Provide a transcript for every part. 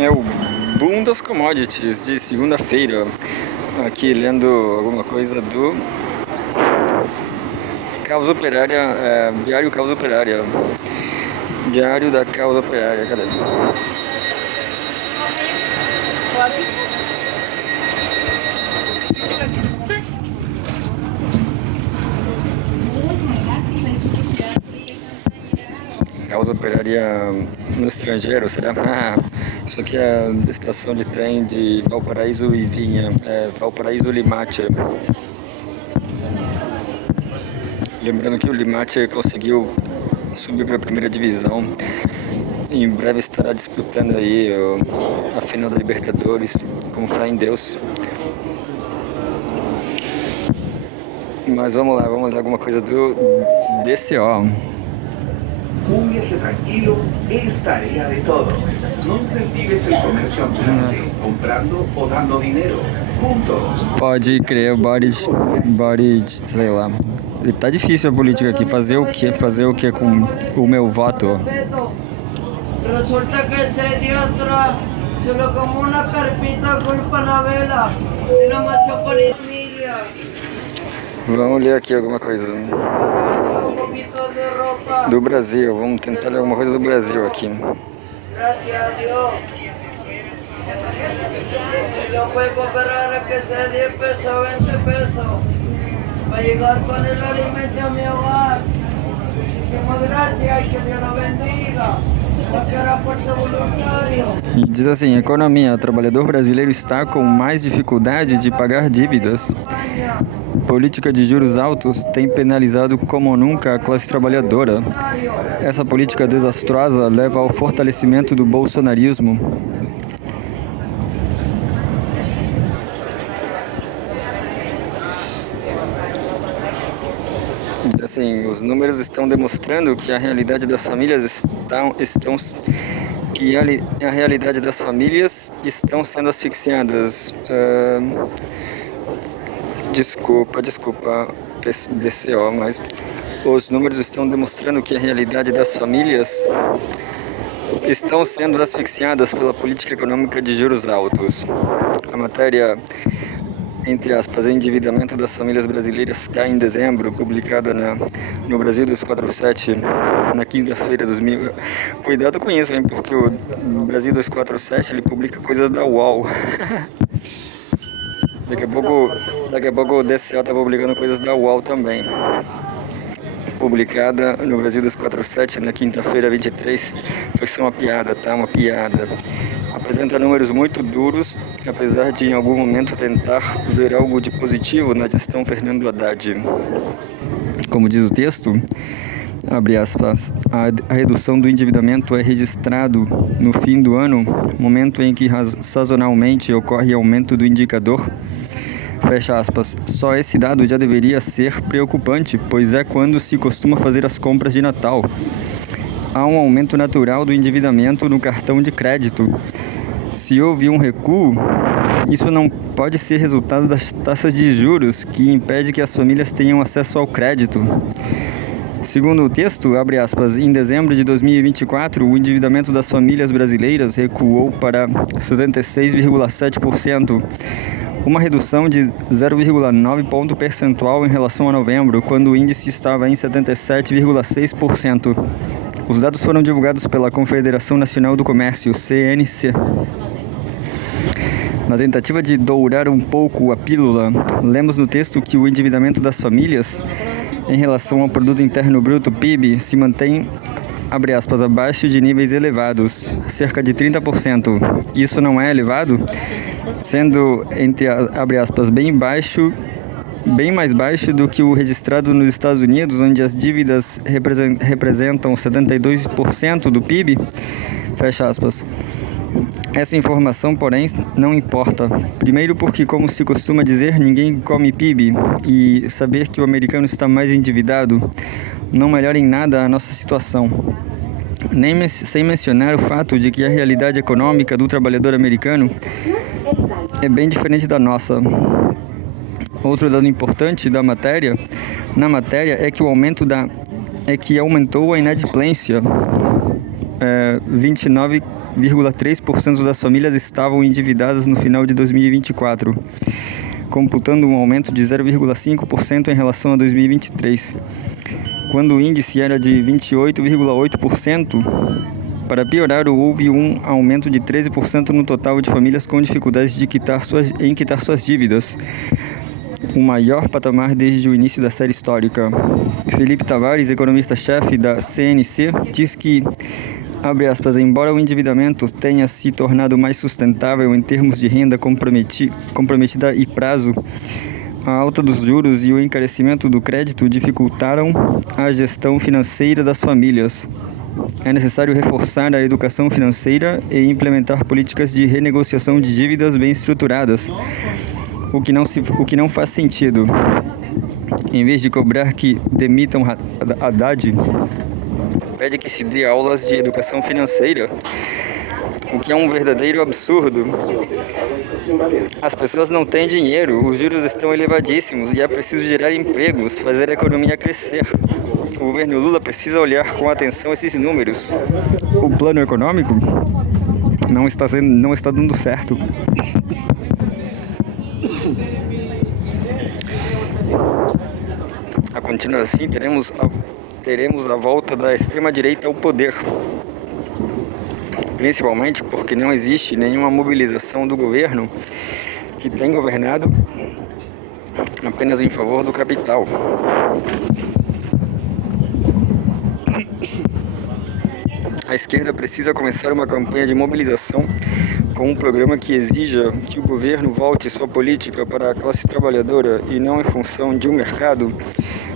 É o boom das commodities de segunda-feira. Aqui lendo alguma coisa do Causa Operária, Diário Causa Operária. Diário da Causa Operária, cadê? Causa Operária no estrangeiro, será? Isso aqui é a estação de trem de Valparaíso e Vinha, Valparaíso Limache. Lembrando que o Limache conseguiu subir para a primeira divisão. Em breve estará disputando aí a final da Libertadores, com fé em Deus. Mas vamos lá, vamos ler alguma coisa do DCO. Un viaje tranquilo es tarea de todos. No incentives el comercio ambulante, comprando o dando dinero. Juntos. Pode crer, body, sei lá. Tá difícil a política aqui. Fazer o que? Fazer o que com o meu voto? Resulta que ese idiota se lo como una carpita con panavela y no más se pone familia. Vamos ler aqui alguma coisa Un poquito de ropa. do Brasil. Vamos tentar ler alguma coisa do Brasil aqui. Gracias a Dios. Si lo puede cooperar a que sea 10 pesos, 20 pesos. Para llegar con el alimento a mi hogar. Muchísimas gracias y que Dios lo bendiga. E diz assim, economia, o trabalhador brasileiro está com mais dificuldade de pagar dívidas. Política de juros altos tem penalizado como nunca a classe trabalhadora. Essa política desastrosa leva ao fortalecimento do bolsonarismo. Assim, os números estão demonstrando que a realidade das famílias a realidade das famílias estão sendo asfixiadas. Desculpa, DCO, mas os números estão demonstrando que a realidade das famílias estão sendo asfixiadas pela política econômica de juros altos. A matéria, entre aspas, endividamento das famílias brasileiras cai em dezembro, publicada no Brasil 247, na quinta-feira dos mil. Cuidado com isso, hein, porque o Brasil 247 ele publica coisas da UOL. Daqui a pouco o DCO tá publicando coisas da UOL também. Publicada no Brasil 247 na quinta-feira 23, foi só uma piada, tá? Uma piada. Apresenta números muito duros, apesar de em algum momento tentar ver algo de positivo na gestão Fernando Haddad. Como diz o texto, abre aspas, a redução do endividamento é registrado no fim do ano, momento em que sazonalmente ocorre aumento do indicador. Fecha aspas. Só esse dado já deveria ser preocupante, pois é quando se costuma fazer as compras de Natal. Há um aumento natural do endividamento no cartão de crédito. Se houve um recuo, isso não pode ser resultado das taxas de juros que impede que as famílias tenham acesso ao crédito. Segundo o texto, abre aspas, em dezembro de 2024, o endividamento das famílias brasileiras recuou para 76,7%, uma redução de 0,9 ponto percentual em relação a novembro, quando o índice estava em 77,6%. Os dados foram divulgados pela Confederação Nacional do Comércio, CNC. Na tentativa de dourar um pouco a pílula, lemos no texto que o endividamento das famílias, em relação ao Produto Interno Bruto, PIB, se mantém, abre aspas, abaixo de níveis elevados, cerca de 30%. Isso não é elevado? Sendo, abre aspas, bem mais baixo do que o registrado nos Estados Unidos, onde as dívidas representam 72% do PIB, fecha aspas. Essa informação, porém, não importa. Primeiro porque, como se costuma dizer, ninguém come PIB, e saber que o americano está mais endividado não melhora em nada a nossa situação. Sem mencionar o fato de que a realidade econômica do trabalhador americano é bem diferente da nossa. Outro dado importante na matéria é que aumentou a inadimplência, 29 61,3% das famílias estavam endividadas no final de 2024, computando um aumento de 0,5% em relação a 2023, quando o índice era de 28,8%. Para piorar, houve um aumento de 13% no total de famílias com dificuldades de quitar suas dívidas, o maior patamar desde o início da série histórica. Felipe Tavares, economista-chefe da CNC, diz que, abre aspas, embora o endividamento tenha se tornado mais sustentável em termos de renda comprometida e prazo, a alta dos juros e o encarecimento do crédito dificultaram a gestão financeira das famílias. É necessário reforçar a educação financeira e implementar políticas de renegociação de dívidas bem estruturadas, o que não faz sentido. Em vez de cobrar que demitam Haddad, pede que se dê aulas de educação financeira, o que é um verdadeiro absurdo. As pessoas não têm dinheiro, os juros estão elevadíssimos e é preciso gerar empregos, fazer a economia crescer. O governo Lula precisa olhar com atenção esses números. O plano econômico não está dando certo. A continuar assim, teremos a volta da extrema-direita ao poder, principalmente porque não existe nenhuma mobilização do governo, que tem governado apenas em favor do capital. A esquerda precisa começar uma campanha de mobilização com um programa que exija que o governo volte sua política para a classe trabalhadora e não em função de um mercado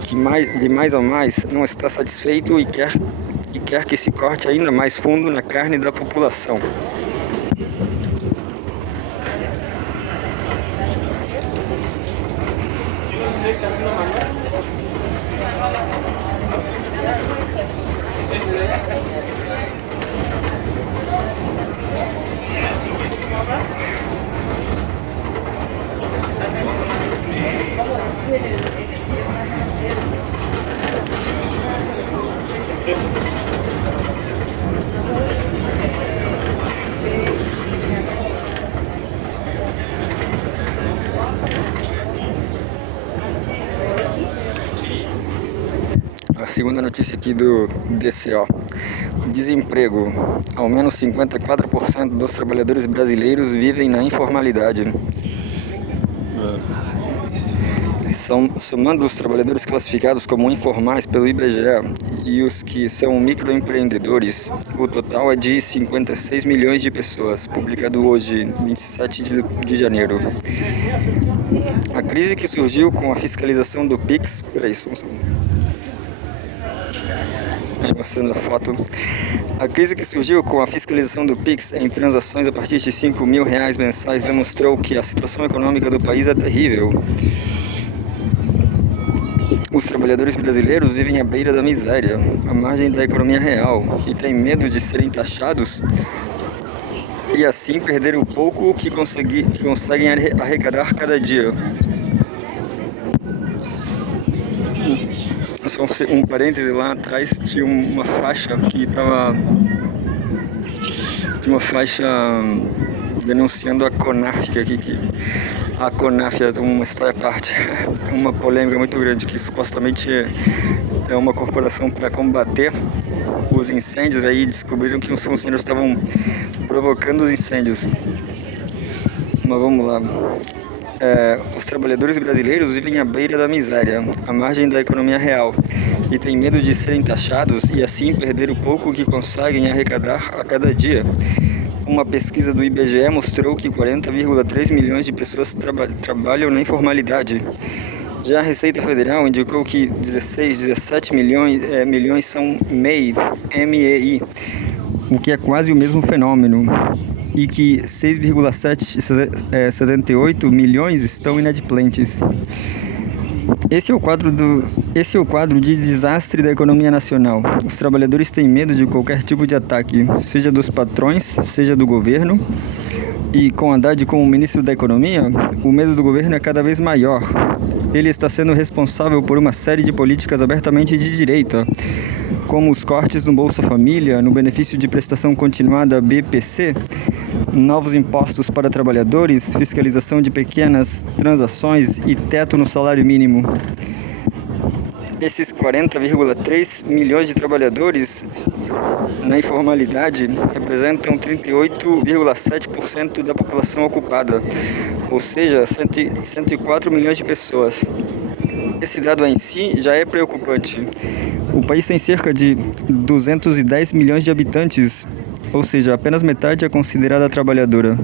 que de mais a mais não está satisfeito e quer que se corte ainda mais fundo na carne da população. A segunda notícia aqui do DCO. Desemprego. Ao menos 54% dos trabalhadores brasileiros vivem na informalidade. Somando os trabalhadores classificados como informais pelo IBGE e os que são microempreendedores, o total é de 56 milhões de pessoas, publicado hoje, 27 de janeiro. A crise que surgiu com a fiscalização do PIX... mostrando a foto. A crise que surgiu com a fiscalização do PIX em transações a partir de R$5.000 mensais demonstrou que a situação econômica do país é terrível. Os trabalhadores brasileiros vivem à beira da miséria, à margem da economia real, e têm medo de serem taxados e assim perder o pouco que conseguem arrecadar cada dia. Só um parêntese, lá atrás tinha uma faixa que estava... Tinha uma faixa denunciando a CONAF, que a CONAF é uma história à parte, é uma polêmica muito grande, que supostamente é uma corporação para combater os incêndios. Aí descobriram que os funcionários estavam provocando os incêndios. Mas vamos lá. Os trabalhadores brasileiros vivem à beira da miséria, à margem da economia real, e têm medo de serem taxados e assim perder o pouco que conseguem arrecadar a cada dia. Uma pesquisa do IBGE mostrou que 40,3 milhões de pessoas trabalham na informalidade. Já a Receita Federal indicou que 17 milhões são MEI, o que é quase o mesmo fenômeno, e que 6,78 milhões estão inadimplentes. Esse é o quadro de desastre da economia nacional. Os trabalhadores têm medo de qualquer tipo de ataque, seja dos patrões, seja do governo. E com Haddad como ministro da Economia, o medo do governo é cada vez maior. ele está sendo responsável por uma série de políticas abertamente de direita, como os cortes no Bolsa Família, no benefício de prestação continuada BPC, novos impostos para trabalhadores, fiscalização de pequenas transações e teto no salário mínimo. Esses 40,3 milhões de trabalhadores na informalidade representam 38,7% da população ocupada, ou seja, 104 milhões de pessoas. Esse dado em si já é preocupante. O país tem cerca de 210 milhões de habitantes, ou seja, apenas metade é considerada trabalhadora.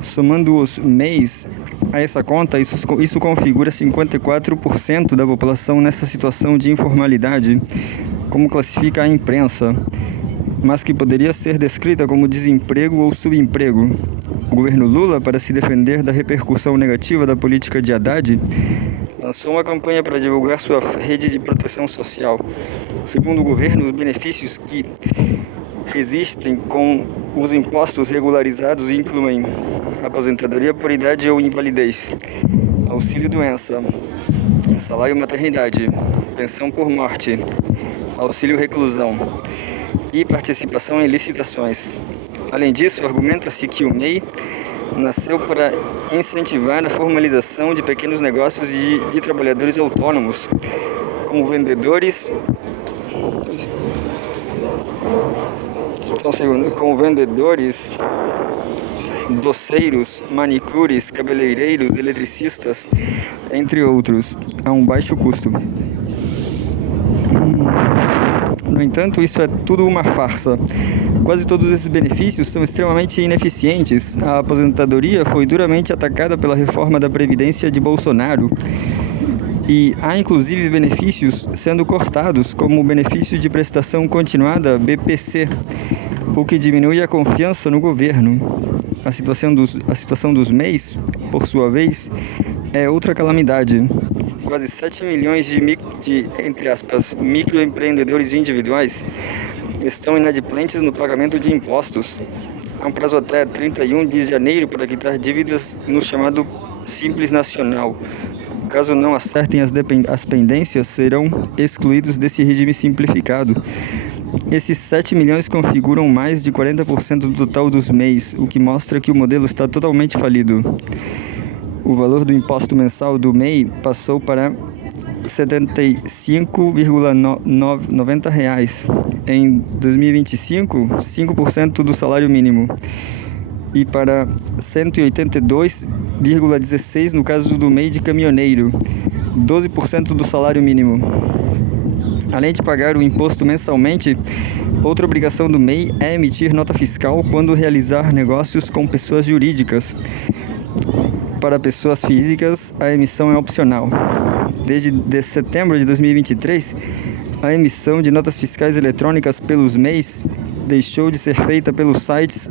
Somando os MEIs a essa conta, isso configura 54% da população nessa situação de informalidade, como classifica a imprensa, mas que poderia ser descrita como desemprego ou subemprego. O governo Lula, para se defender da repercussão negativa da política de Haddad, lançou uma campanha para divulgar sua rede de proteção social. Segundo o governo, os benefícios que existem com os impostos regularizados incluem aposentadoria por idade ou invalidez, auxílio-doença, salário maternidade, pensão por morte, auxílio-reclusão e participação em licitações. Além disso, argumenta-se que o MEI nasceu para incentivar a formalização de pequenos negócios e de trabalhadores autônomos, como vendedores, doceiros, manicures, cabeleireiros, eletricistas, entre outros, a um baixo custo. No entanto, isso é tudo uma farsa. Quase todos esses benefícios são extremamente ineficientes. A aposentadoria foi duramente atacada pela reforma da Previdência de Bolsonaro. E há inclusive benefícios sendo cortados, como o benefício de prestação continuada BPC, o que diminui a confiança no governo. A situação dos MEIs, por sua vez, é outra calamidade. Quase 7 milhões de entre aspas, microempreendedores individuais estão inadimplentes no pagamento de impostos. Há um prazo até 31 de janeiro para quitar dívidas no chamado Simples Nacional. Caso não acertem as pendências, serão excluídos desse regime simplificado. Esses 7 milhões configuram mais de 40% do total dos MEIs, o que mostra que o modelo está totalmente falido. O valor do imposto mensal do MEI passou para R$ 75,90. Em 2025, 5% do salário mínimo. E para R$ 182,16 no caso do MEI de caminhoneiro, 12% do salário mínimo. Além de pagar o imposto mensalmente, outra obrigação do MEI é emitir nota fiscal quando realizar negócios com pessoas jurídicas. Para pessoas físicas, a emissão é opcional. Desde setembro de 2023, a emissão de notas fiscais eletrônicas pelos MEIs deixou de ser feita pelos sites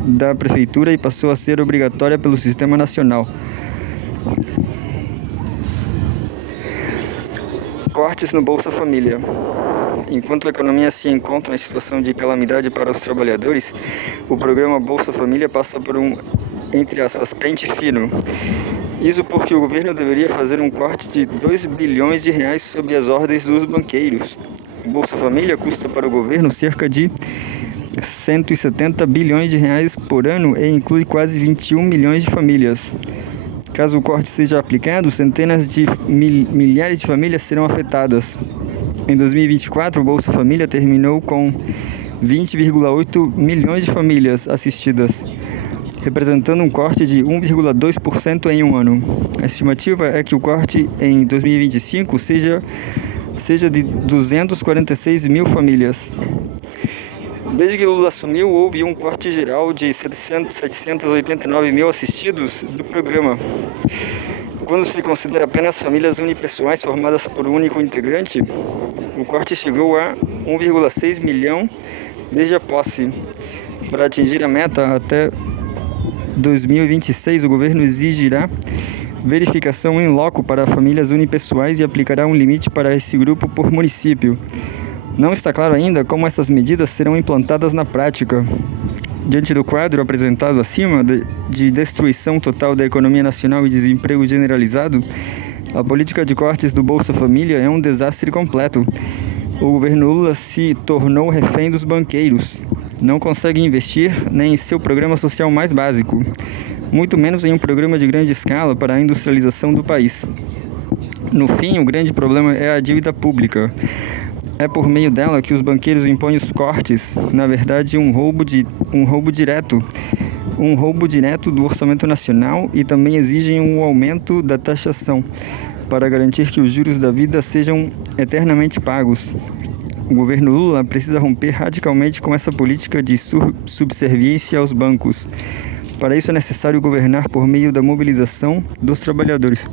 da Prefeitura e passou a ser obrigatória pelo Sistema Nacional. Cortes no Bolsa Família. Enquanto a economia se encontra em situação de calamidade para os trabalhadores, o programa Bolsa Família passa por um, entre aspas, pente fino. Isso porque o governo deveria fazer um corte de 2 bilhões de reais sob as ordens dos banqueiros. O Bolsa Família custa para o governo cerca de 170 bilhões de reais por ano e inclui quase 21 milhões de famílias. Caso o corte seja aplicado, centenas de milhares de famílias serão afetadas. Em 2024, o Bolsa Família terminou com 20,8 milhões de famílias assistidas, representando um corte de 1,2% em um ano. A estimativa é que o corte em 2025 seja de 246 mil famílias. Desde que Lula assumiu, houve um corte geral de 789 mil assistidos do programa. Quando se considera apenas famílias unipessoais formadas por um único integrante, o corte chegou a 1,6 milhão desde a posse. Para atingir a meta, até 2026, o governo exigirá verificação em loco para famílias unipessoais e aplicará um limite para esse grupo por município. Não está claro ainda como essas medidas serão implantadas na prática. Diante do quadro apresentado acima de destruição total da economia nacional e desemprego generalizado, A política de cortes do Bolsa Família é um desastre completo. O governo Lula se tornou refém dos banqueiros. Não consegue investir nem em seu programa social mais básico, muito menos em um programa de grande escala para a industrialização do país. No fim, o grande problema é a dívida pública. É por meio dela que os banqueiros impõem os cortes, na verdade um roubo direto do orçamento nacional, e também exigem um aumento da taxação para garantir que os juros da vida sejam eternamente pagos. O governo Lula precisa romper radicalmente com essa política de subserviência aos bancos. Para isso é necessário governar por meio da mobilização dos trabalhadores.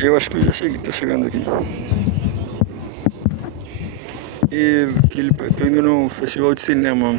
Eu acho que eu já estou chegando aqui. E tô indo no festival de cinema.